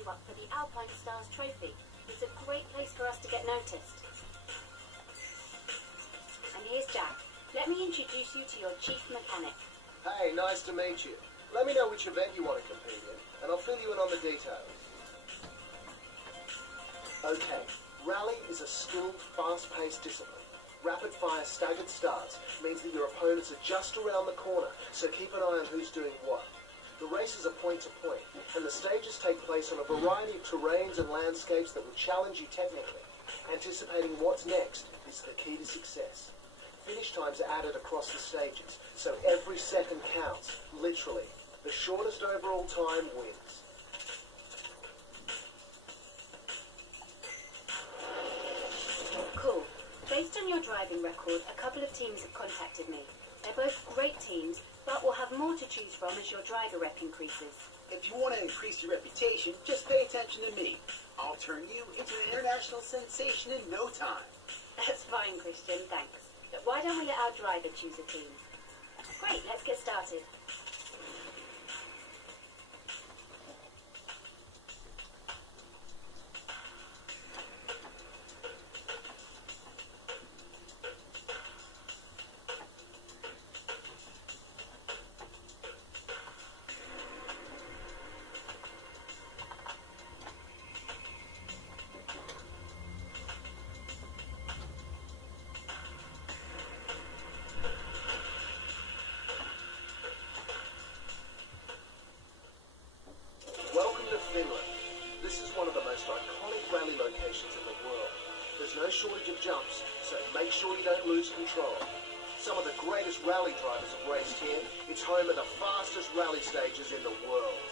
you up for the Alpine Stars Trophy. It's a great place for us to get noticed. And here's Jack. Let me introduce you to your chief mechanic. Hey, nice to meet you. Let me know which event you want to compete in, and I'll fill you in on the details. Okay, rally is a skilled, fast-paced discipline. Rapid-fire staggered starts means that your opponents are just around the corner, so keep an eye on who's doing what. The races are point-to-point, and the stages take place on a variety of terrains and landscapes that will challenge you technically. Anticipating what's next is the key to success. Finish times are added across the stages, so every second counts, literally. The shortest overall time wins. Cool. Based on your driving record, a couple of teams have contacted me. They're both great teams, but will have more to choose from as your driver rep increases. If you want to increase your reputation, just pay attention to me. I'll turn you into an international sensation in no time. That's fine, Christian, thanks. But why don't we let our driver choose a team? Great, let's get started. This is one of the most iconic rally locations in the world. There's no shortage of jumps, so make sure you don't lose control. Some of the greatest rally drivers have raced here. It's home of the fastest rally stages in the world.